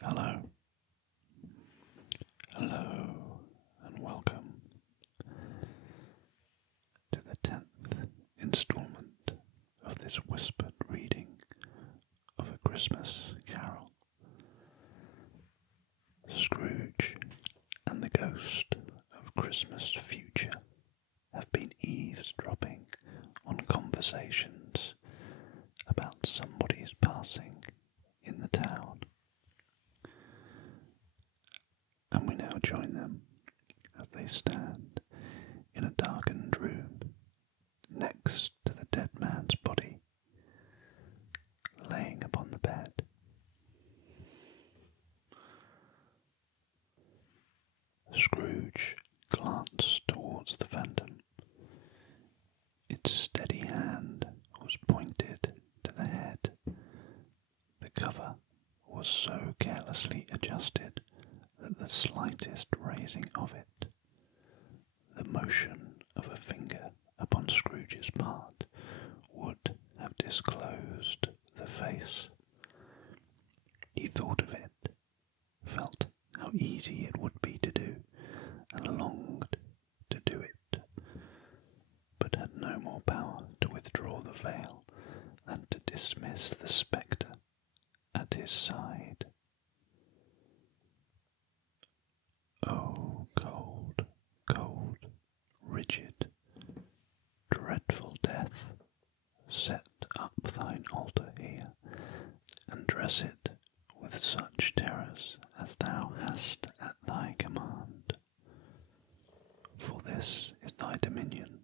Hello, hello, and welcome to the 10th instalment of this whispered reading of A Christmas Carol. Scrooge and the ghost of Christmas future have been eavesdropping on conversations about somebody's passing in the town. And we now join them as they stand in a darkened room next to the dead man's body, laying upon the bed. Scrooge glanced towards the phantom. Its steady hand was pointed to the head. The cover was so carelessly adjusted that the slightest raising of it, the motion of a finger upon Scrooge's part, would have disclosed the face. He thought of it, felt how easy it would be to do, and longed to do it, but had no more power to withdraw the veil than to dismiss the spectre at his side. O cold, cold, rigid, dreadful death, set up thine altar here, and dress it with such terrors as thou hast at thy command. For this is thy dominion,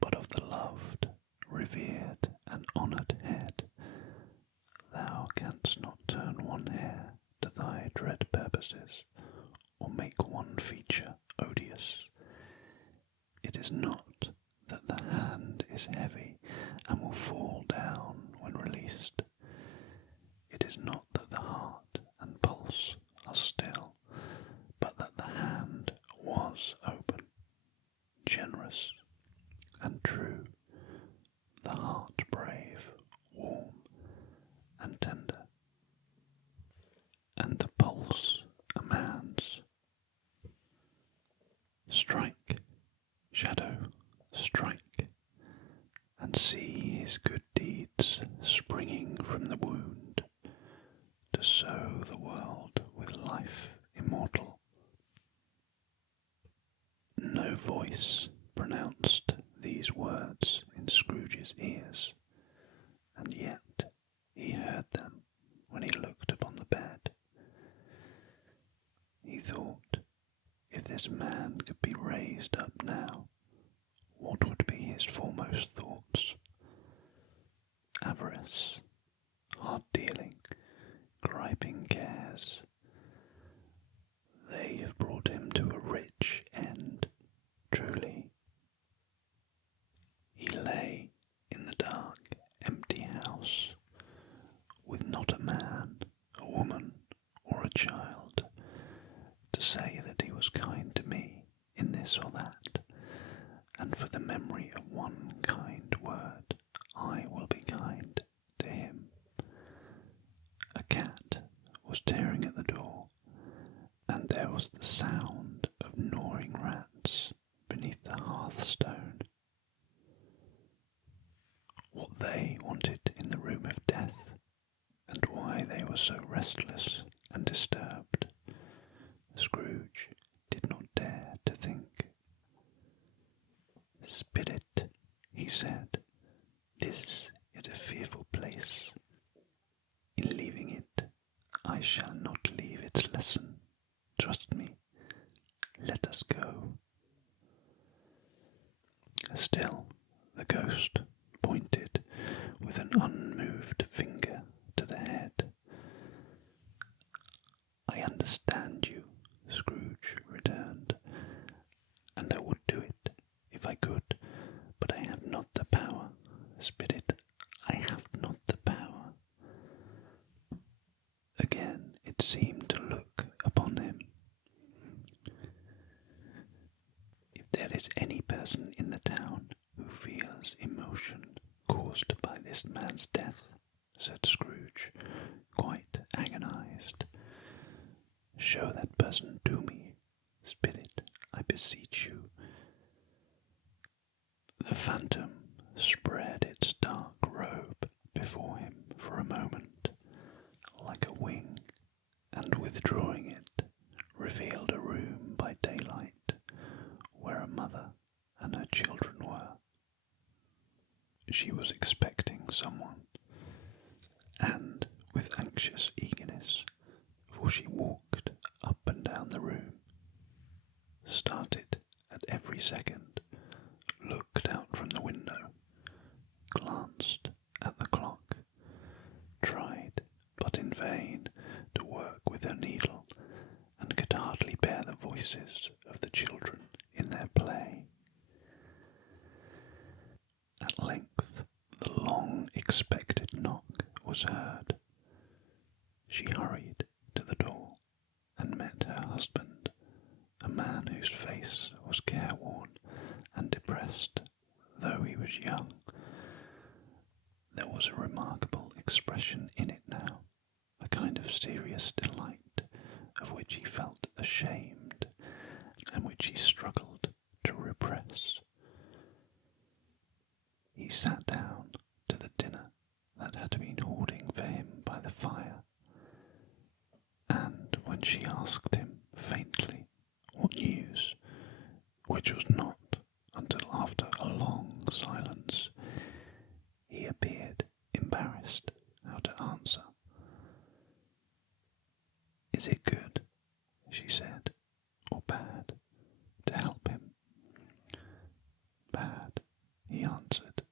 but of the loved, revered, and honoured head, thou canst not turn one hair to thy dread purposes, or make one feature odious. It is not that the hand is heavy and will fall down when released. It is not that the heart and pulse are still, but that the hand was open, generous, and true, the heart brave, warm, and tender, and the pulse a man's. Strike, shadow, strike, and see his good deeds springing from the wound, to sow the world with life immortal. No voice pronounced these words in Scrooge's ears, and yet he heard them when he looked upon the bed. He thought, if this man could be raised up now, what would be his foremost thoughts? Avarice, hard dealing, griping cares. They have brought him to a rich end, truly. He lay in the dark, empty house, with not a man, a woman, or a child, to say that he was kind to me in this or that, and for the memory of one kind word, I will be kind to him. A cat was tearing at the door, and there was the sound of gnawing rats beneath the hearthstone. What they wanted in the room of death, and why they were so restless and disturbed, Scrooge did not dare to think. "Spirit," he said, "this is a fearful place. In leaving it, I shall not leave its lesson. Trust me. Let us go." Still, the ghost pointed with an unmoved finger to the head. "I understand you," Scrooge returned, "and I would do it if I could, but I have not the power. Spirit, I have not the power." Again it seemed to look upon him. "If there is any person in the town who feels emotion caused by this man's death," said Scrooge, quite agonized, Show that person to me. Spit it, I beseech you. The phantom spread its dark robe before him for a moment, like a wing, and withdrawing it, revealed a room by daylight, where a mother and her children were. She was expecting someone, and with anxious eagerness, for she walked up and down the room, started at every second, looked out from the window, glanced at the clock, tried, but in vain, to work with her needle, and could hardly bear the voices of the children in their play. At length the long-expected knock was heard. She hurried to the door, and met her husband, a man whose face was careworn and depressed, though he was young. There was a remarkable expression in it now, a kind of serious delight, of which he felt ashamed, and which he struggled to repress. He sat down to the dinner that had been hoarding for him by the fire, and when she asked him faintly what news, which was not until after a long silence, he appeared embarrassed how to answer. "Is it good," she said, "or bad, to help him?" "Bad," he answered.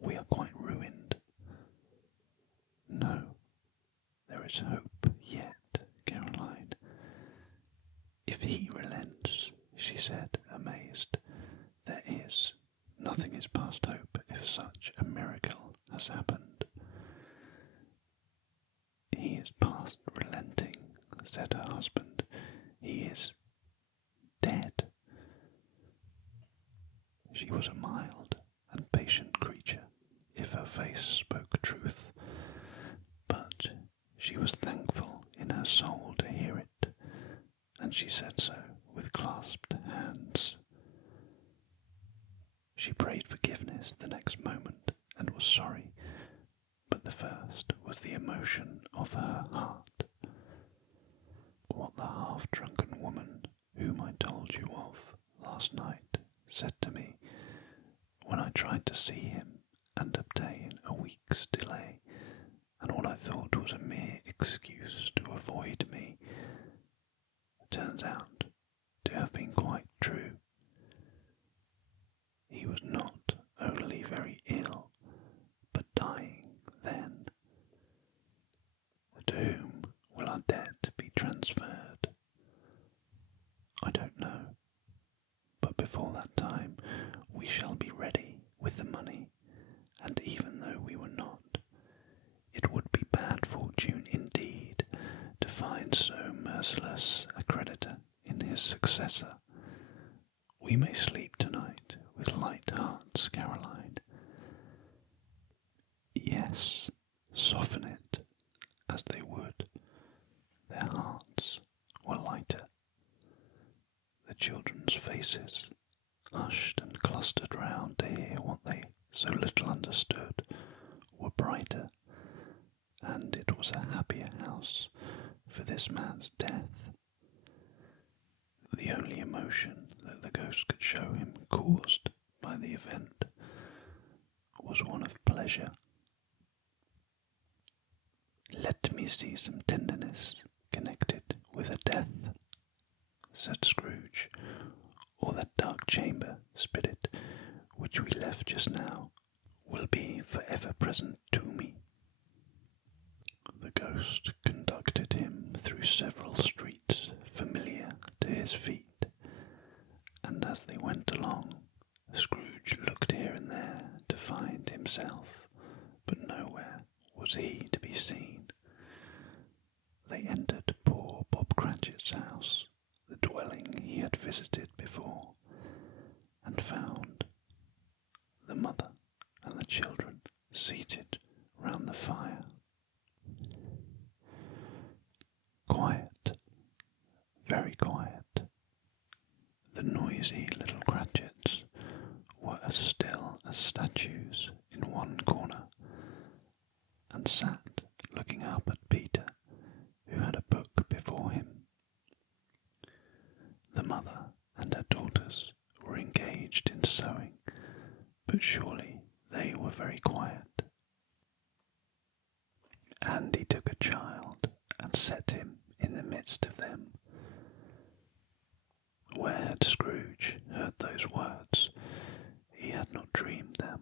"We are quite ruined." "No, there is hope yet, Caroline." "If he relents," she said, amazed, "there is. Nothing is past hope if such a miracle has happened." "He is past relenting," said her husband. "He is dead." She was a mild and patient creature, if her face spoke truth, but she was thankful in her soul to hear it, and she said so with clasped hands. She prayed forgiveness the next moment, and was sorry, but the first was the emotion of her heart. What the half-drunken woman whom I told you of last night said to me when I tried to see him and obtain a week's delay, and what I thought was a mere excuse to avoid me, turns out to have been quite true. He was not only very ill, but dying then. To whom will our debt be transferred? I don't know, but before that time we shall be ready with the money, and even though we were not, it would be bad fortune indeed to find so merciless a creditor in his successor. We may sleep tonight with light hearts, Caroline. Yes, soften it as they would, their hearts were lighter. The children's faces, hushed and clustered round to hear what they so little understood, were brighter, and it was a happier house for this man's death. The only emotion that the ghost could show him caused by the event was one of pleasure. "Let me see some tenderness connected with a death," said Scrooge, "or that dark chamber, spirit, which we left just now, will be for ever present to me." The ghost conducted him through several streets familiar to his feet, and as they went along, Scrooge looked here and there to find himself, but nowhere was he to be seen. They entered poor Bob Cratchit's house, the dwelling he had visited before, and found the mother and the children seated round the fire. quiet, very quiet. The noisy little Cratchits were as still as statues in one corner, and sat looking up at Peter, who had a book before him. The mother and her daughters were engaged in sewing, but surely they were very quiet. And he took a child and set him in the midst of them. Where had Scrooge heard those words? He had not dreamed them.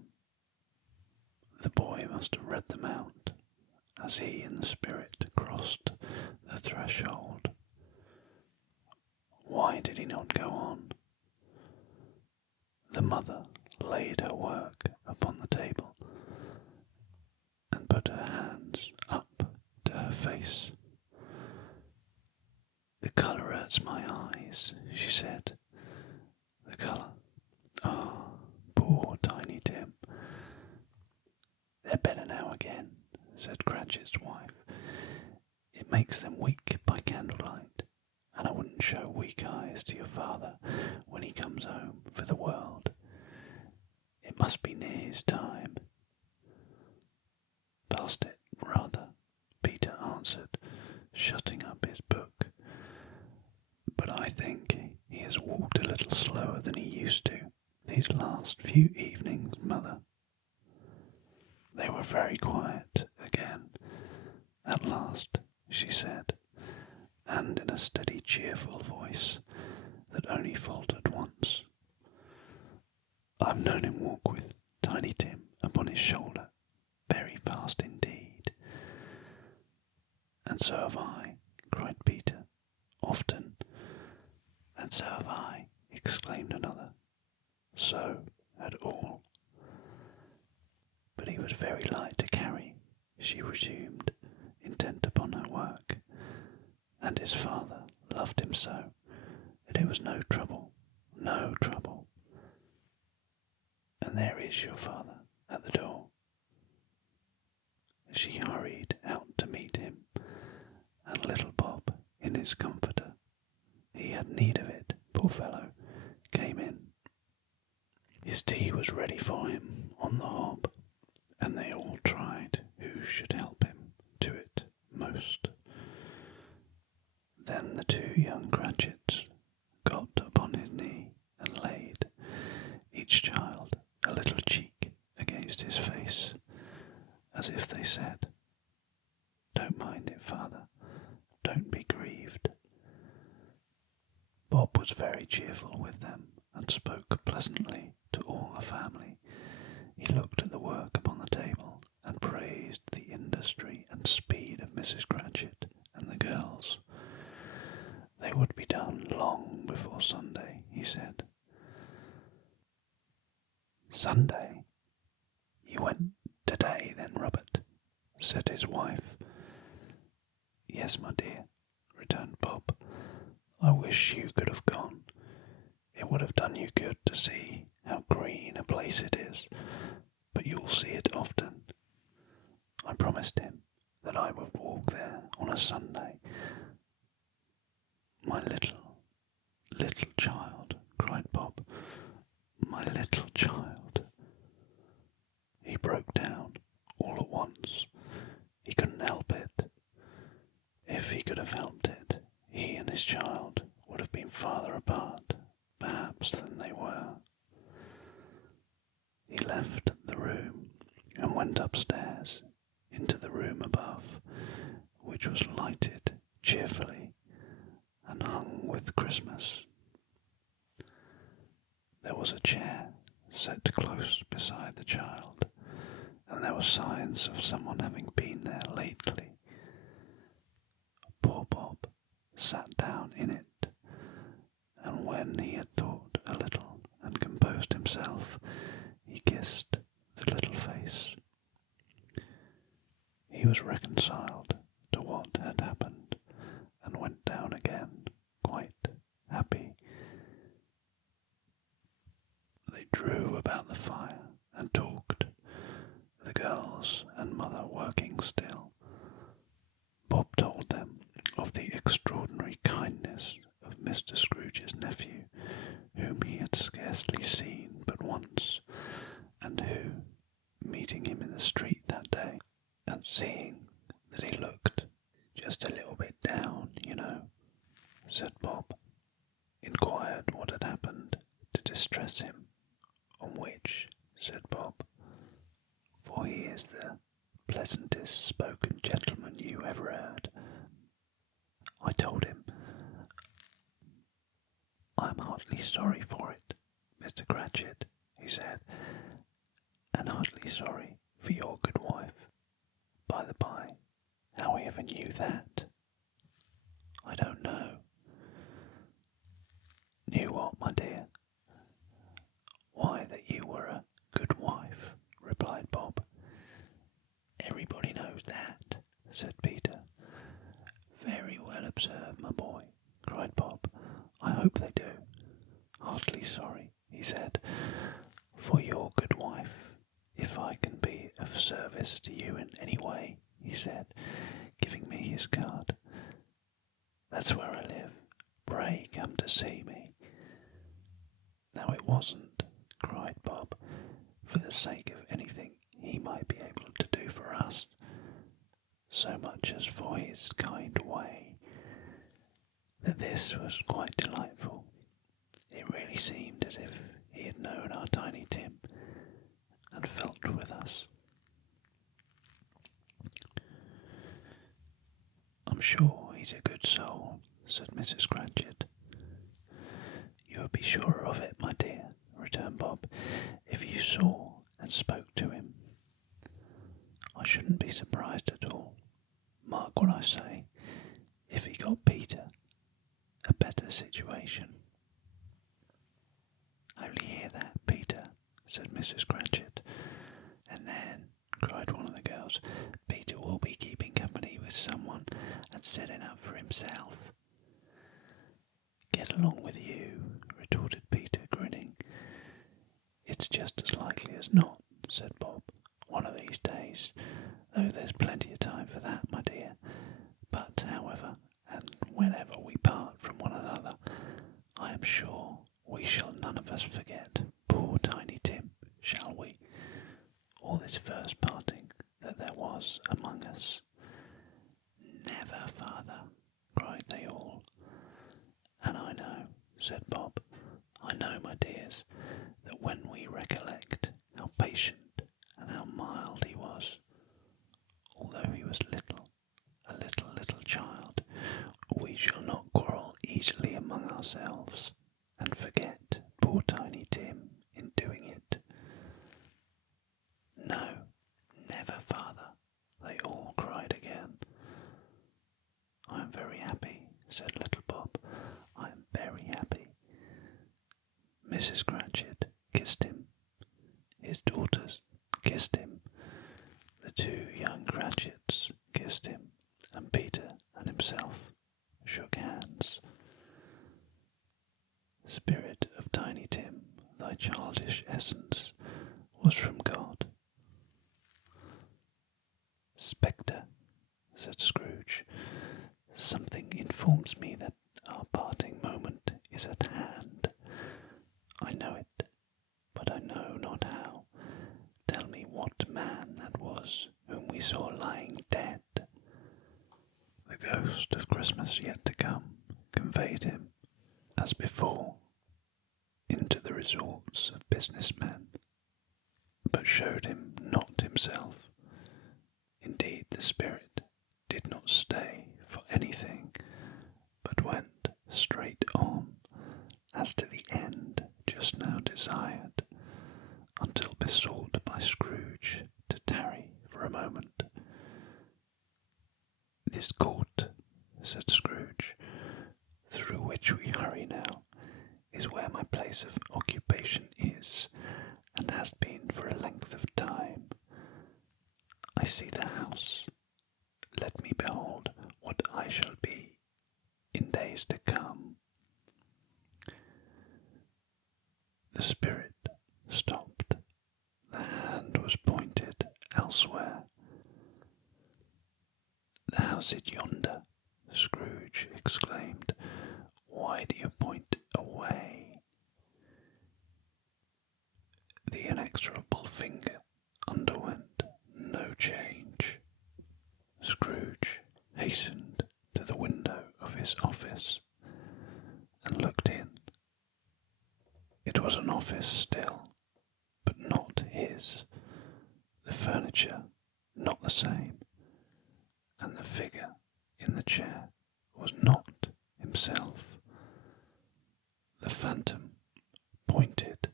The boy must have read them out as he in the spirit crossed the threshold. Why did he not go on? The mother laid her work upon the table and put her hands up to her face. "The colour hurts my eyes," she said. "The colour. Ah, poor Tiny Tim." "They're better now again," said Cratchit's wife. "It makes them weak by candlelight, and I wouldn't show weak eyes to your father when he comes home for the world. It must be near his time." "Past it, rather," Peter answered, shutting up his book. "But I think he has walked a little slower than he used to these last few evenings, mother." They were very quiet again. At last she said, and in a steady, cheerful voice that only faltered once, "I've known him walk with Tiny Tim upon his shoulder very fast indeed." "And so have I," cried Peter. "Often." "And so have I," exclaimed another. So had all. "But he was very light to carry," she resumed, intent upon her work, "and his father loved him so that it was no trouble, no trouble. And there is your father at the door." She hurried out to meet him, and little Bob, in his comforter, he had need of it, poor fellow, came in. His tea was ready for him on the hob, and they all tried who should help him to it most. Then the two young Cratchits got upon his knee and laid, each child, a little cheek against his face, as if they said, "Don't mind it, father, don't be grieved." Bob was very cheerful with them, and spoke pleasantly to all the family. He looked at the work upon the table, and praised the industry and speed of Mrs. Cratchit and the girls. They would be done long before Sunday, he said. "Sunday? You went today, then, Robert?" said his wife. "Yes, my dear," returned Bob. "I wish you could have gone. It would have done you good to see how green a place it is, but you'll see it often." I promised him that I would walk there on a Sunday. "My little child," cried Bob. "My little child." He broke down all at once. He couldn't help it. If he could have helped it, he and his child would have been farther apart, perhaps, than they were. He left the room and went upstairs into the room above, which was lighted cheerfully and hung with Christmas. There was a chair set close beside the child, and there were signs of someone having been there lately. Poor Bob sat down in it, and when he had thought a little and composed himself, he kissed the little face. He was reconciled to what had happened, and went down again, quite happy. They drew about the fire and talked, the girls and mother working still. Bob told them of the Mr. Scrooge's nephew, whom he had scarcely seen but once, and who, meeting him in the street that day, and seeing that he looked just a little bit down, said Bob, inquired what had happened to distress him, on which, said Bob, for he is the pleasantest spoken gentleman you ever heard, I told him, I am heartily sorry for it, Mr. Cratchit, he said, and heartily sorry for your good wife. By the by, how he ever knew that, I don't know. Knew what, my dear? Why, that you were a good wife, replied Bob. Everybody knows that, said Peter. Very well observed, my boy, cried Bob. I hope they do. Heartily sorry, he said, for your good wife. If I can be of service to you in any way, he said, giving me his card. That's where I live. Pray come to see me. Now it wasn't, cried Bob, for the sake of anything he might be able to do for us, so much as for his kind way, that this was quite delightful. It really seemed as if he had known our Tiny Tim, and felt with us. I'm sure he's a good soul, said Mrs. Cratchit. You would be sure of it, my dear, returned Bob, if you saw and spoke to him. I shouldn't be surprised at all, mark what I say, if he got Peter a better situation. Only hear that, Peter, said Mrs. Cratchit. And then, cried one of the girls, Peter will be keeping company with someone and setting up for himself. Get along with you, retorted Peter, grinning. It's just as likely as not, said Bob, one of these days, though there's plenty of time for that, my dear. But, however, and whenever we part from one another, I am sure we shall none of us forget poor Tiny Tim, shall we? Or this first parting that there was among us. Never, father, cried they all. And I know, said Bob, I know, my dears, that when we recollect how patient and how mild he was, although he was a little child, we shall not quarrel easily among ourselves, and forget poor Tiny Tim in doing it. No, never, father, they all cried again. I am very happy, said little Bob. I am very happy. Mrs. Cratchit kissed him. His daughters kissed him. The two young Cratchits kissed him, and Peter and himself shook hands. Spirit of Tiny Tim, thy childish essence was from God. Spectre, said Scrooge, something informs me that our parting moment is at hand. I know it, but I know not how. Tell me what man that was whom we saw lying dead. The ghost of Christmas yet to come conveyed him, as before, into the resorts of business men, but showed him not himself. Indeed, the spirit did not stay for anything, but went straight on, as to the end just now desired, until besought by Scrooge to tarry for a moment. This court, said Scrooge, through which we hurry now, is where my place of occupation is, and has been for a length of time. I see the house. Let me behold what I shall be in days to come. The spirit stopped. The hand was pointed elsewhere. The house is yonder, Scrooge exclaimed. Why do you point away? The inexorable finger underwent no change. Scrooge hastened to the window of his office and looked in. It was an office still, but not his. The furniture not the same, and the figure in the chair was not himself. The phantom pointed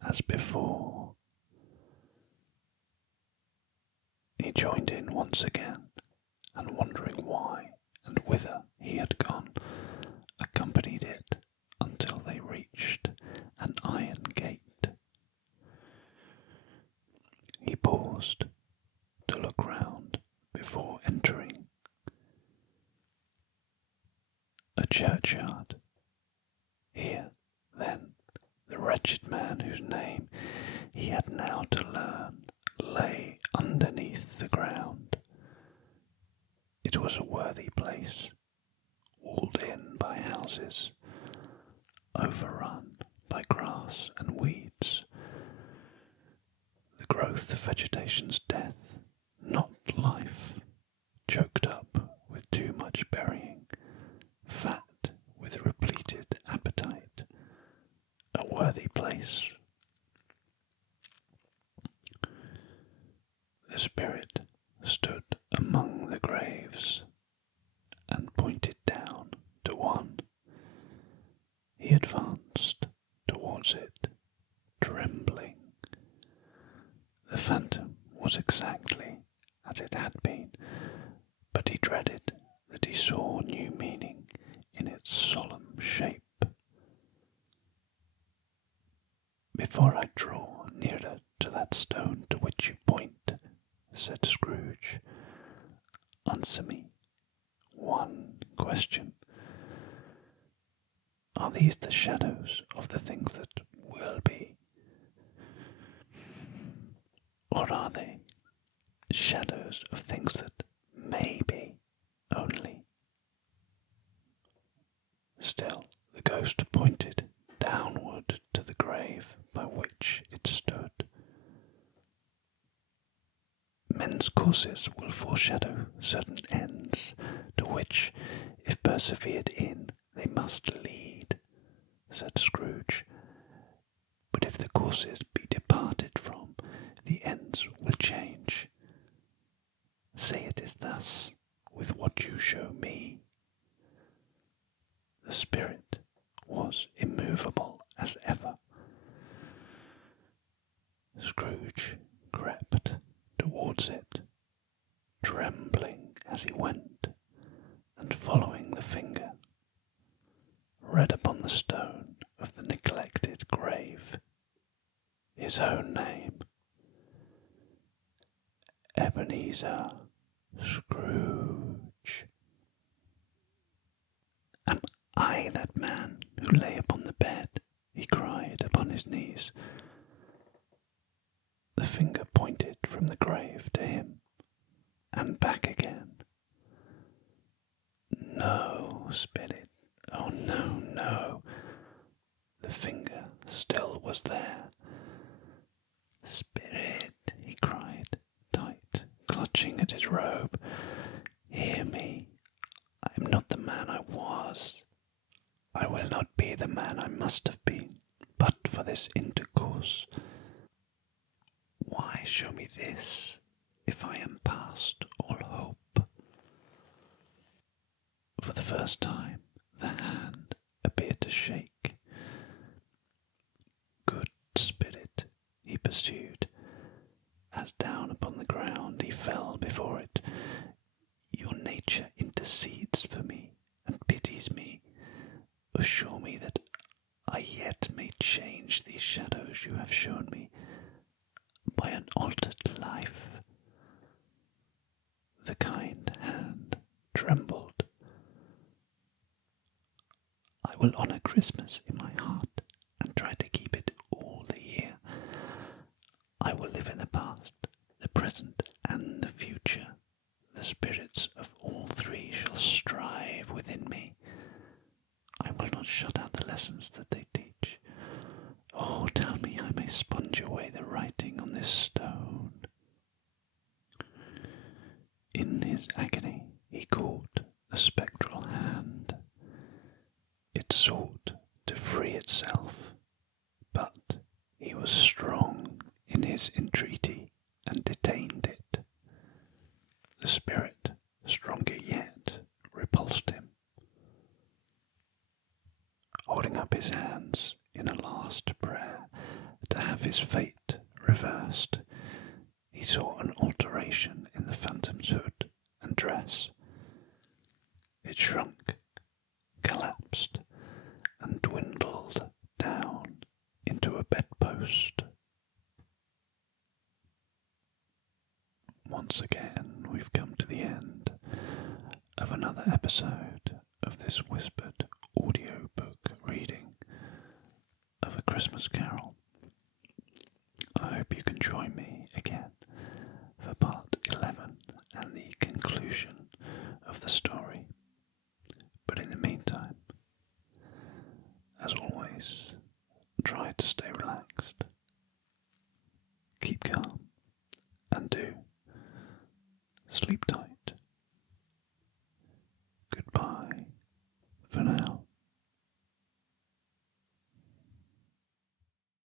as before. He joined in once again, and wondering why and whither he had gone, accompanied it until they reached an iron gate. He paused to look round before entering. A churchyard. Here, then, the wretched man whose name he had now to learn lay underneath the ground. It was a worthy place, walled in by houses, overrun by grass and weeds. The growth of vegetation's death, not life, choked up with too much burying, fat with repleted appetite, a worthy place. The spirit stood among the graves and pointed down to one. He advanced towards it, trembling. The phantom was exactly as it had been, but he dreaded that he saw new meaning in its solemn shape. "Before I draw nearer to that stone to which you point," said Scrooge, "answer me one question. Are these the shadows of the things that will be? Or are they shadows of things that may be only?" Still the ghost pointed downward to the grave by which it stood. "Men's courses will foreshadow certain ends, to which, if persevered in, they must lead," said Scrooge. "But if the courses be departed from, the ends will change. Say it is thus with what you show me." The spirit was immovable as ever. Scrooge crept towards it, trembling as he went, and following the finger, read upon the stone of the neglected grave his own name: Ebenezer Scrooge. "Am I that man who lay upon the bed?" he cried upon his knees. The finger pointed from the grave to him, and back again. "No, spirit, oh no, no." The finger still was there. "Spirit," he cried, tight, clutching at his robe, "hear me. I am not the man I was. I will not be the man I must have been, but for this intercourse. Why show me this, if I am past all hope?" For the first time, the hand appeared to shake. "Good spirit," he pursued, as down upon the ground he fell before it, "your nature intercedes for me and pities me. Assure me that I yet may change these shadows you have shown me by an altered life." The kind hand trembled. "I will honour Christmas in my heart and try to keep it all the year. I will live in the past, the present, and the future. The spirits of all three shall strive within me. I will not lessons that they teach. Oh, tell me I may sponge away the writing on this stone. In his agony he caught a spectral hand. It sought to free itself, but he was strong in his entreaty and detained it. The spirit, stronger yet, repulsed him. Holding up his hands in a last prayer to have his fate reversed, he saw an alteration in the phantom's hood and dress. It shrunk, collapsed, and dwindled down into a bedpost. Once again, we've come to the end of another episode of this whispered audiobook reading of A Christmas Carol. I hope you can join me again for part 11 and the conclusion of the story. But in the meantime, as always, try to stay relaxed, keep calm, and do sleep tight.